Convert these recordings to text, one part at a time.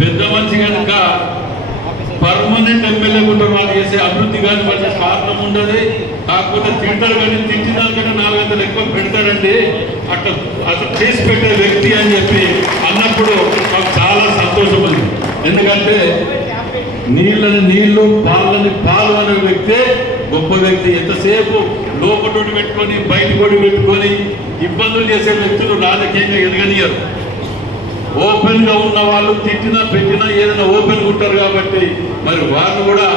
పెద్ద మనిషి కనుక పర్మనెంట్ ఎమ్మెల్యే కూడా వాళ్ళు చేసే అభివృద్ధి కానీ వాళ్ళ కారణం ఉండదు. కాకపోతే తింటారు కానీ తింటిన దానికంటే 400 ఎక్కువ పెడతారండి. అట్లా అసలు చేసి పెట్టే వ్యక్తి అని చెప్పి అన్నప్పుడు నాకు చాలా సంతోషం ఉంది. ఎందుకంటే నీళ్ళని నీళ్లు పాలని పాలు అనే వ్యక్తే గొప్ప వ్యక్తి. ఎంతసేపు లోపటోటి పెట్టుకొని బయట కొడి పెట్టుకొని ఇబ్బందులు చేసే వ్యక్తులు రాజకీయంగా ఎదగనియరు. ఓపెన్ గా ఉన్న వాళ్ళు తిట్టినా పెట్టినా ఏదైనా ఓపెన్ ఉంటారు. కాబట్టి మరి వాళ్ళు కూడా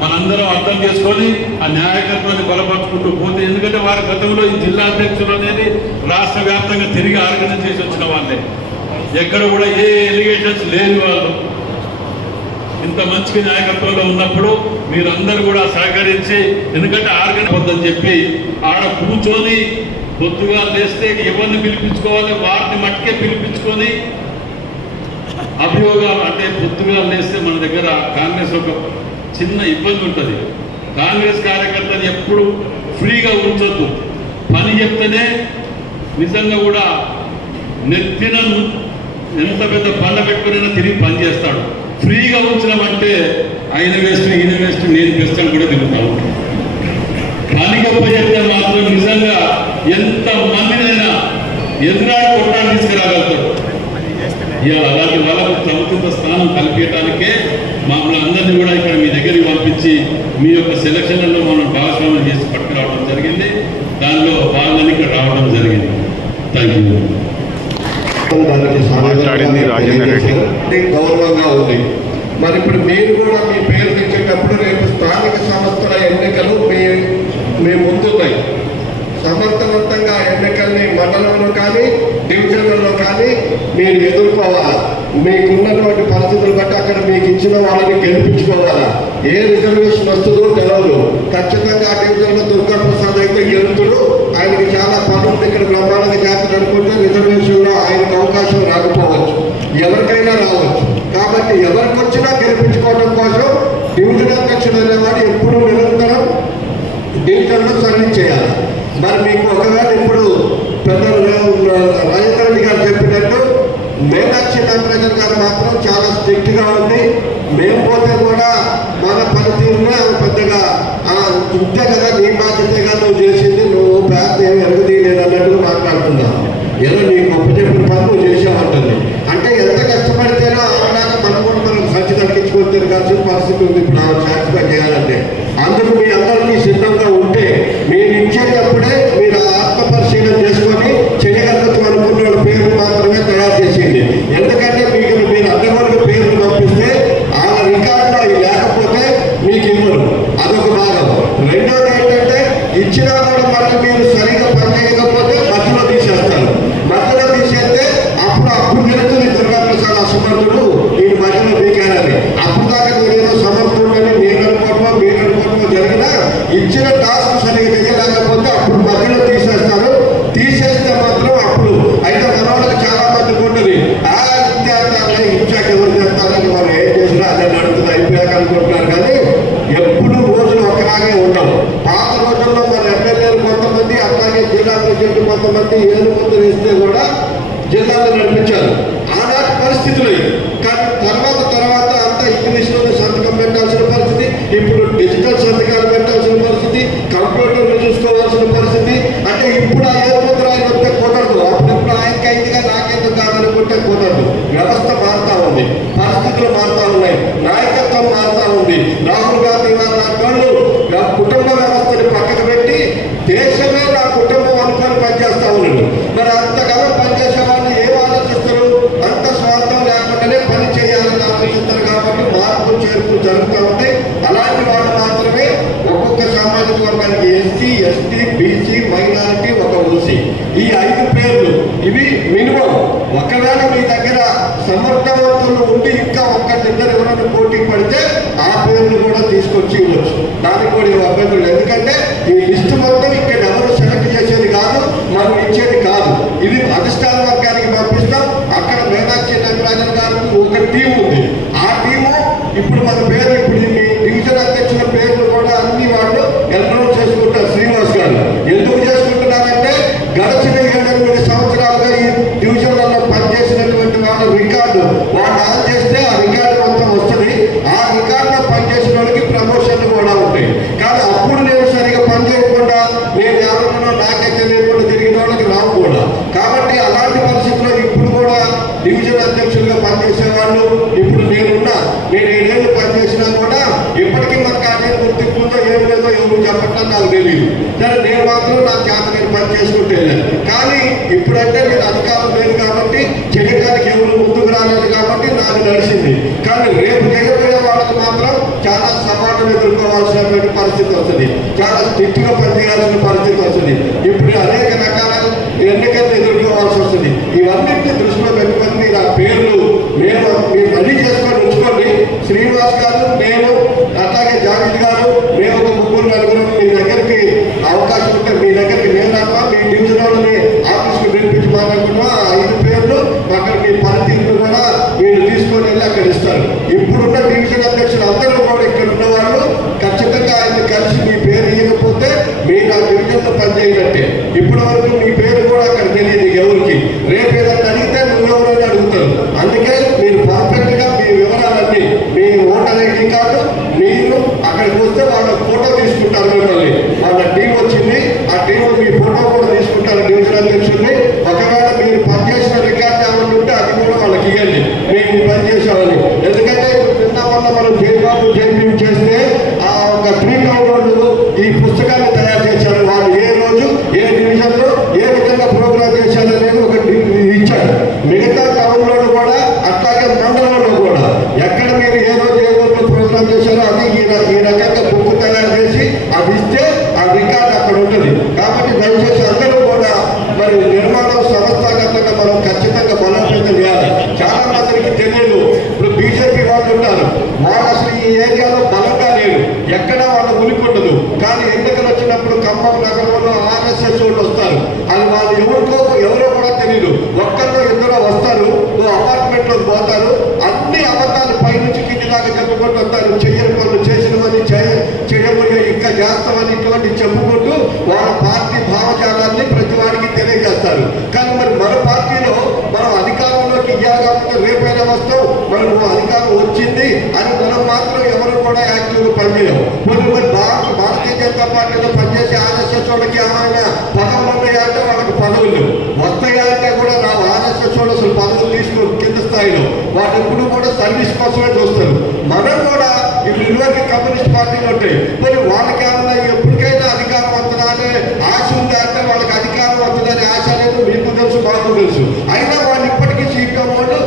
మనందరం అర్థం చేసుకొని ఆ న్యాయకత్వాన్ని బలపరుచుకుంటూ పోతే, ఎందుకంటే వారి గతంలో ఈ జిల్లా అధ్యక్షులు అనేది రాష్ట్ర వ్యాప్తంగా తిరిగి ఆర్గనైజ్ చేసి వచ్చిన వాళ్ళే. ఎక్కడ కూడా ఏ ఎలిగేషన్స్ లేని వాళ్ళు ఇంత మంచి నాయకత్వంలో ఉన్నప్పుడు మీరందరూ కూడా సహకరించి, ఎందుకంటే ఆర్గనైజ్ వద్దని చెప్పి ఆడ కూర్చొని పొద్దుగా లేస్తే ఎవరిని పిలిపించుకోవాలి వారిని మట్టుకే పిలిపించుకొని అభియోగాలు అంటే పొద్దుగా లేస్తే మన దగ్గర కాంగ్రెస్ ఒక చిన్న ఇబ్బంది ఉంటుంది. కాంగ్రెస్ కార్యకర్తలు ఎప్పుడు ఫ్రీగా ఉంచొద్దు. పని చెప్తేనే నిజంగా కూడా నెత్తిన ఎంత పెద్ద పళ్ళ పెట్టుకునైనా తిరిగి పని చేస్తాడు. ఫ్రీగా ఉంచడం ఆయన వేస్ట్ ఈయన వేస్ట్ నేను వేస్ట్ అని కూడా తిరుగుతాను. పనికి చెప్తే మాత్రం నిజంగా ఎంత మందినైనా ఎదురాడి కొట్టాన్ని తీసుకురాగలుగుతాడు. ఇవాళ అలాంటి వాళ్ళకు సముచిత స్థానం కల్పించడానికే మమ్మల్ని అందరినీ కూడా ఇక్కడ మీ దగ్గరికి పంపించి మీ యొక్క సెలక్షన్లలో మనం భాగస్వామ్యం చేసి పట్టుకురావడం జరిగింది. దానిలో భాగంగా ఇక్కడ రావడం జరిగింది. Thank you. గౌరవంగా ఉంది. మరి ఇప్పుడు మీరు కూడా మీ పేరు తెచ్చేటప్పుడు రేపు స్థానిక సంస్థల ఎన్నికలు మీ ముందున్నాయి. సమర్థవంతంగా ఎన్నికల్ని మండలంలో కానీ డివిజన్లలో కానీ మీరు ఎదుర్కోవాలా. మీకున్నటువంటి పరిస్థితులు బట్టి అక్కడ మీకు ఇచ్చిన వాళ్ళని గెలిపించుకోవాలా. ఏ రిజర్వేషన్ వస్తుందో తెలియదు. ఖచ్చితంగా ఆ డివిజన్లో దుర్గాప్రసాద్ అయితే గెలుతుడు. ఆయనకి చాలా పనులు ఇక్కడ బ్రహ్మాండంగా జాతర అనుకుంటే రిజర్వేషన్లో ఆయనకు అవకాశం రాకపోవచ్చు, ఎవరికైనా రావచ్చు. కాబట్టి ఎవరికి వచ్చినా గెలిపించుకోవడం కోసం డివిజన్ అధ్యక్షుడు అనేవాడు ఎప్పుడూ నిరంతరం డివిజన్లో సర్వీస్ చేయాలి. మరి మీకు ఒకవేళ ఇప్పుడు పెద్దలు రాజేంద్ర రెడ్డి గారు చెప్పినట్టు మీనాక్షి నటరాజన్ గారు మాత్రం చాలా స్ట్రిక్ట్గా ఉంది. మేము పోతే కూడా మన పనితీరునే పెద్దగా ఇంతే కదా నీ బాధ్యతగా నువ్వు చేసింది, నువ్వు పేద ఎరగదీయలేదు అన్నట్టుగా మాట్లాడుతున్నావు. ఏదో నీకు గొప్ప చెప్పిన పని నువ్వు చేసామంటుంది. అంటే ఎంత కష్టపడితేనో ఆవిడాక మనం కూడా మనం సంచి తగ్గించుకొని తిరగాల్సిన పరిస్థితి ఉంది ఇప్పుడు సాటిస్ఫై చేయాలంటే. అందుకు మీ అందరికీ సిద్ధంగా ఉంటే మీరు ఇచ్చేటప్పుడే మీరు ఆత్మ పరిశీలన చేసుకొని చేయగలగచ్చు అనుకున్న పేర్లు మాత్రమే తయారు చేసింది. ఎందుకంటే మీరు అడ్డగొడుగు పేర్లు పంపిస్తే ఆ రికార్డులో అవి లేకపోతే మీకు ఇవ్వరు. అదొక భాగం. రెండోది ఏంటంటే ఇచ్చినా కూడా మళ్ళీ మీరు సరిగా పనిచేయకపోతే మధ్యలో తీసేస్తారు. మధ్యలో తీసేస్తే అప్పుడు తెలుస్తుంది దుర్గాప్రసాద్ అసమర్థుడు నేను మధ్యలో దిగానని. అప్పుడు దాకా నేనేదో సమర్థుడని నేను అనుకోవడమో మీరు అనుకోవడమో జరిగినా ఇచ్చిన టాస్క్ సరిగా చేయలేకపోతే అప్పుడు మధ్యలో తీసేస్తారు. తీసేస్తే మాత్రం అప్పుడు అయితే మనవాళ్ళకి చాలా మందికి ఉంటుంది ఇత్యార్థాలే ఇచ్చాక ఎవరు చేస్తారని మనం ఏం చేసినా అదే నడుతుంది అయిపోయాక అనుకుంటున్నారు. కానీ ఎప్పుడు రోజులు ఒకలాగే ఉండవు. పాత రోజుల్లో మన ఎమ్మెల్యేలు కొంతమంది అట్లాగే జిల్లా ప్రెసిడెంట్ కొంతమంది 7 మంది వేస్తే కూడా జిల్లాలో నడిపించారు. ఆనాటి పరిస్థితులు. కానీ తర్వాత అంతా ఇంగ్లీష్లోనే సంతకం పెట్టాల్సిన పరిస్థితి, ఇప్పుడు డిజిటల్ సంతకాలు పెట్టాల్సిన పరిస్థితి, కంప్యూటర్లు చూసుకోవాల్సిన పరిస్థితి. అంటే ఇప్పుడు ఆ 7 మంది ఆయన వస్తే కుదరదు. అప్పుడప్పుడు ఆయనకి అయిందిగా నాకెందుకు కాదనుకుంటే కుదరదు. వ్యవస్థ మారుతా ఉంది, పరిస్థితులు మారుతా ఉన్నాయి, నాయకత్వం మారుతా ఉంది. రాహుల్ గాంధీ వాళ్ళు కుటుంబ వ్యవస్థని పక్కకు పెట్టి దేశమే నా కుటుంబం అనుకొని పనిచేస్తా ఉన్నాడు. మరి అంతకాలం పనిచేసే వాళ్ళు ఏం ఆలోచిస్తారు? అంత స్వార్థం లేకుండానే పని చేయాలని ఆలోచిస్తారు. కాబట్టి మార్పు చేర్పు జరుగుతూ ఉంటాయి. అలాంటి వాళ్ళు మాత్రమే ఒక్కొక్క సామాజిక వర్గానికి ఎస్సీ, ఎస్టీ, బీసీ, మైనారిటీ, ఒక ఓసీ, ఈ 5 పేర్లు ఇవి మినిమం. ఒకవేళ మీ దగ్గర సమర్థవంతులు ఉండి ఇంకా ఒక్కరిద్దరు ఎవరైనా పోటీ పడితే ఆ పేర్లు కూడా తీసుకొచ్చి ఇవ్వచ్చు. దానికి కూడా అభ్యర్థులు. ఎందుకంటే ఈ లిస్టు మొత్తం ఇక్కడ ఎవరు సెలెక్ట్ చేసేది కాదు, మనం ఇచ్చేది కాదు. ఇది అధిష్టాన వర్గానికి పంపిస్తాం. అక్కడ మీనాక్షి నటరాజన్ గారు ఒక టీం ఉంది. ఆ టీము ఇప్పుడు మన పేరు ఇప్పుడు డివిజన్ అధ్యక్షుల పేర్లు కూడా అన్ని వాళ్ళు ఎన్రోల్ చేసుకుంటారు. శ్రీనివాస్ గారు ఎందుకు చేసుకుంటున్నారంటే గడిచిన 7-8 సంవత్సరాలుగా ఈ డివిజన్లలో పనిచేసినటువంటి వాళ్ళ రికార్డు వాళ్ళు ఆన్ చేస్తే ఆ రికార్డు అది నడిచింది. కానీ రేపు జరగబోయే వాళ్ళకి మాత్రం చాలా సవాళ్ళను ఎదుర్కోవాల్సినటువంటి పరిస్థితి వస్తుంది, చాలా స్ట్రిక్ట్గా పనిచేయాల్సిన పరిస్థితి వస్తుంది. ఇప్పుడు అనేక రకాల ఎన్నికలను ఎదుర్కోవాల్సి వస్తుంది. ఇవన్నింటినీ దృష్టిలో పెట్టుకొని మీరు ఆ పేర్లు మీరు రెడీ చేసుకొని ఉంచుకోండి. శ్రీనివాస్ గారు, నేను, అట్లాగే జావేద్ గారు, మేము ఒక 3-4 మీ దగ్గరికి అవకాశం ఉంటే మీ దగ్గరికి నేనమ్మా మీ డివిజన్ వాళ్ళని ఆఫీస్కి పిలిపించి మాట్లాడుకున్నా 5 పేర్లు అక్కడ మీ పనితీరును కూడా వీళ్ళు తీసుకొని వెళ్ళి అక్కడ ఇస్తారు. ఇప్పుడున్న డివిజన్ అధ్యక్షులు అందరూ కూడా ఇక్కడ ఉన్న వాళ్ళు ఖచ్చితంగా ఆయన కలిసి మీ పేరు ఇవ్వకపోతే మీరు ఆ డివిజన్లో పనిచేయనట్టే. ఇప్పటి వరకు మీ పేరు కూడా అక్కడ తెలియదు ఎవరికి. రేపు ఏదైనా అడిగితే నువ్వెవరైనా అడుగుతారు. అందుకే మీరు పర్ఫెక్ట్గా మీ వివరాలన్నీ, మీ ఓటర్ ఐడి కార్డు, మీరు అక్కడికి వస్తే వాళ్ళ ఫోటో తీసుకుంటారు. మిమ్మల్ని వాళ్ళ టీం వచ్చింది, ఆ టీం మీ ఫోటో కూడా తీసుకుంటారు డివిజన్ అధ్యక్షుడిని. ఒకవేళ మీరు పనిచేసిన రికార్డు ఏమైనా ఉంటే అది కూడా వాళ్ళకి ఇవ్వండి, మేము పనిచేసామని. ఎందుకంటే నిన్న వల్ల మనం జయబాబు జయభీం చేస్తే ఆ ఒక 3 టౌన్ ఈ పుస్తకాన్ని తయారు చేశారు. వాళ్ళు ఏ రోజు ఏ డివిజన్లో ఏ విధంగా ప్రోగ్రామ్ చేశారు అనేది ఒక ఇచ్చారు. మిగతా టౌన్లో కూడా అట్లాగే మండలంలో కూడా ఎక్కడ మీరు ఏ రోజు ప్రోగ్రామ్ చేశారో అది ఈ రకంగా బుక్ తయారు చేసి అది ఇస్తే ఆ రికార్డ్ అక్కడ ఉంటుంది. కాబట్టి దయచేసి అందరూ కూడా మరి నిర్మాణం సంస్థాగతంగా మనం ఖచ్చితంగా బలోపేతం చేయాలి. చాలా మందికి తెలియదు. ఇప్పుడు బీజేపీ వాళ్ళు ఉంటారు, వాళ్ళు అసలు ఈ ఏరియాలో బలంగా లేరు, ఎక్కడ వాళ్ళ ఉనికి ఉండదు. కానీ ఎన్నికలు వచ్చినప్పుడు ఖమ్మం నగరంలో RSS వాళ్ళు వస్తారు. అది వాళ్ళు ఎవరో కూడా తెలియదు. ఒక్కరిలో ఇద్దరు వస్తారు, అపార్ట్మెంట్లోకి పోతారు, అన్ని అబద్ధాలు పైనుంచి కిందిలాగా చెప్పుకుంటూ వస్తారు. చెయ్యని పనులు చేసినవని, చేయబోయే ఇంకా చేస్తామని ఇటువంటి చెప్పుకుంటూ వాళ్ళ పార్టీ భావజాలాన్ని ప్రతి వారికి తెలియజేస్తారు. కానీ మరి మన పార్టీలో మనం అధికారంలోకి ఇవ్వకపోతే రేపైనా వస్తాం, మనం అధికారం వచ్చింది అని మనం మాత్రం ఎవరు కూడా యాక్టివ్గా పనిచేయడం. మరి భారతీయ జనతా పార్టీలో పనిచేసే RSS వాళ్ళకి ఏమైనా పదవులు ఉన్నాయంటే వాళ్ళకి పదవులు వస్తాయంటే కూడా రావు. RSS వాళ్ళు అసలు పదవులు తీసుకోరు కింద స్థాయిలో, వాళ్ళు ఎప్పుడు కూడా సర్వీస్ కోసమే చూస్తారు. మనం కూడా ఇప్పుడు ఇదివరకు కమ్యూనిస్ట్ పార్టీలు ఉంటాయి, మరి వాళ్ళకి ఏమన్నా ఎప్పటికైనా అధికారం వస్తుందా అనే ఆశ ఉంది అంటే వాళ్ళకి అధికారం వస్తుందనే ఆశ అనేది మీకు తెలుసు, మాకు తెలుసు. అయినా వాళ్ళు ఇప్పటికీ CPM వాళ్ళు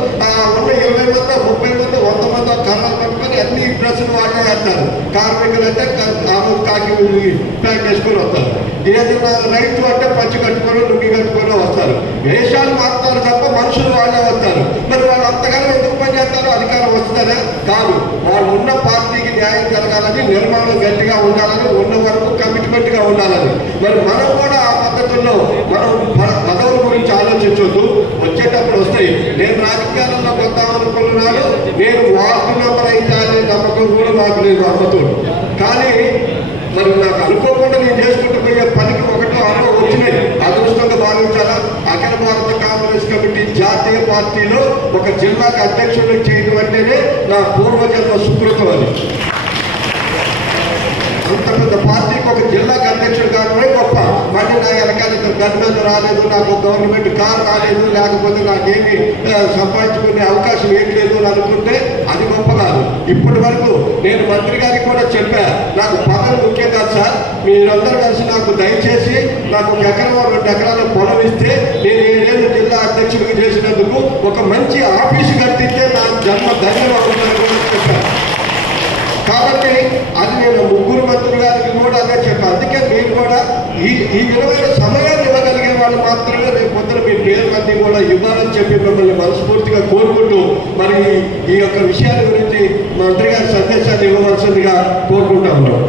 ఉన్న 20 మంది 30 మంది 100 మంది కర్రలు పట్టుకొని అన్ని డ్రెస్సులు వాళ్ళే వేస్తారు. కార్మికులు అంటే కాకి ప్యాక్ చేసుకొని వస్తారు. ఏదైనా రైతు అంటే పంచి కట్టుకొని లుంగి కట్టుకొని వస్తారు. వేషాలు మారుతారు తప్ప మనుషులు వాళ్ళే వస్తారు. మరి వాళ్ళు అంతగానో ఎందుకు పని చేస్తారో అధికారం వస్తుందనే కాదు, వాళ్ళు ఉన్న పార్టీకి న్యాయం జరగాలని, నిర్మాణం గట్టిగా ఉండాలని, ఉన్న వరకు కమిట్మెంట్గా ఉండాలని. మరి మనం కూడా ఆ పద్ధతుల్లో మనం పదవుల గురించి ఆలోచించొద్దు. వచ్చేటప్పుడు వస్తాయి. నేను రాజకీయాలలో వద్దామనుకున్నాను, నేను వార్డు మెంబర్ అయితే అనే నమ్మకం కూడా మాకు లేదు అమ్మతోడు. కానీ మరి నాకు అనుకోకుండా నేను చేసుకుంటూ పోయే పనికి 1-6 వచ్చినాయి. అదృష్టంగా భావించాలా. అఖిల భారత కాంగ్రెస్ కమిటీ జాతీయ పార్టీలో ఒక జిల్లాకు అధ్యక్షుడు చేయడం అంటేనే నా పూర్వజన్మ సుకృతం. అది అంత పెద్ద పార్టీకి ఒక జిల్లాకు అధ్యక్షుడు కావడమే గొప్ప. మళ్ళీ నా వెనకాల గవర్నమెంట్ రాలేదు, నాకు గవర్నమెంట్ కార్ రాలేదు, లేకపోతే నాకేమి సంపాదించుకునే అవకాశం ఏం లేదు అని అనుకుంటే అది గొప్ప కాదు. ఇప్పటి వరకు నేను మంత్రి గారికి కూడా చెప్పా, నాకు పదవి ముఖ్యం కాదు సార్, మీరందరూ కలిసి నాకు దయచేసి నాకు 1 ఎకరం 2 ఎకరాల పొలం ఇస్తే నేను 7 ఏళ్ళు జిల్లా అధ్యక్షుడికి చేసినందుకు ఒక మంచి ఆఫీసు కట్టిస్తే నా జన్మ ధన్యం అవుతుందని కూడా చెప్పాను. కాబట్టి అది నేను 3 మంత్రులు గారికి కూడా అదే చెప్పాను. అందుకే మీరు కూడా ఈ విలువైన సమయాన్ని ఇవ్వగలిగే వాళ్ళు మాత్రమే రేపు పొద్దున మీ పేర్లన్నీ కూడా ఇవ్వాలని చెప్పి మిమ్మల్ని మనస్ఫూర్తిగా కోరుకుంటూ మరి ఈ యొక్క విషయాల గురించి మంత్రి గారి సందేశాన్ని ఇవ్వవలసిందిగా కోరుకుంటా ఉన్నాం.